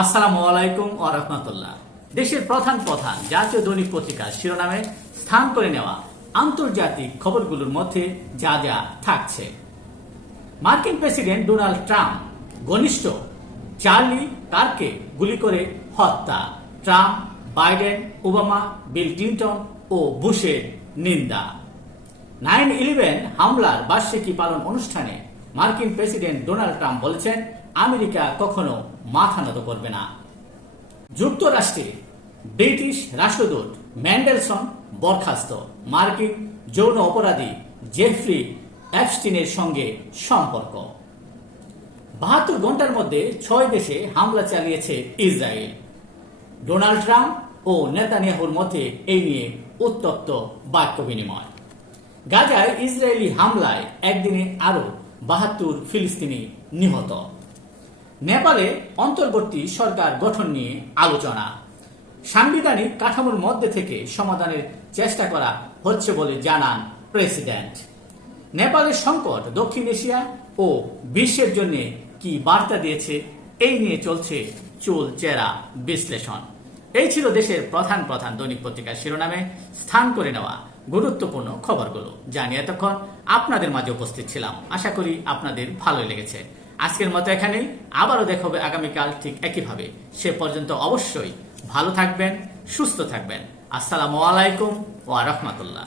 আসসালামু আলাইকুম ও রহমতুল্লাহ। দেশের প্রধান প্রধান জাতীয় দৈনিক পত্রিকার শিরোনামে স্থান করে নেওয়া আন্তর্জাতিক খবরগুলোর মধ্যে যা যা থাকছে। মার্কিন প্রেসিডেন্ট ডোনাল্ড ট্রাম্প, ঘনিষ্ঠ চার্লি কারকে গুলি করে হত্যা, Trump, Biden, Obama, Bill Clinton ও বুশের নিন্দা। নাইন ইলেভেন হামলার বার্ষিকী পালন অনুষ্ঠানে মার্কিন প্রেসিডেন্ট ডোনাল্ড ট্রাম্প বলেছেন আমেরিকা কখনো মাথা নত করবে না। যুক্তরাষ্ট্রে ব্রিটিশ রাষ্ট্রদূত ম্যান্ডেলসন বরখাস্ত। মার্কিন যৌন অপরাধী জেফ্রি অ্যাপস্টিনের সঙ্গে সম্পর্ক। বাহাত্তর ঘণ্টার মধ্যে ছয় দেশে হামলা চালিয়েছে ইসরায়েল। ডোনাল্ড ট্রাম্প ও নেতানিয়াহুর মধ্যে এই নিয়ে উত্তপ্ত বাক্য বিনিময়। গাজায় ইসরায়েলি হামলায় একদিনে আরও বাহাত্তর ফিলিস্তিনি নিহত। নেপালে অন্তর্বর্তী সরকার গঠন নিয়ে আলোচনা। সাংবিধানিক কাঠামোর মধ্যে থেকে সমাধানের চেষ্টা করা হচ্ছে বলে জানান প্রেসিডেন্ট। নেপালের সংকট দক্ষিণ এশিয়া ও বিশ্বের জন্য কি বার্তা দিয়েছে, এই নিয়ে চলছে চুল চেরা বিশ্লেষণ। এই ছিল দেশের প্রধান প্রধান দৈনিক পত্রিকার শিরোনামে স্থান করে নেওয়া গুরুত্বপূর্ণ খবরগুলো। জানিয়ে এতক্ষণ আপনাদের মাঝে উপস্থিত ছিলাম। আশা করি আপনাদের ভালোই লেগেছে। আজকের মতো এখানেই। আবারও দেখা হবে আগামীকাল ঠিক একইভাবে। সে পর্যন্ত অবশ্যই ভালো থাকবেন, সুস্থ থাকবেন। আসসালামু আলাইকুম ওয়া রাহমাতুল্লাহ।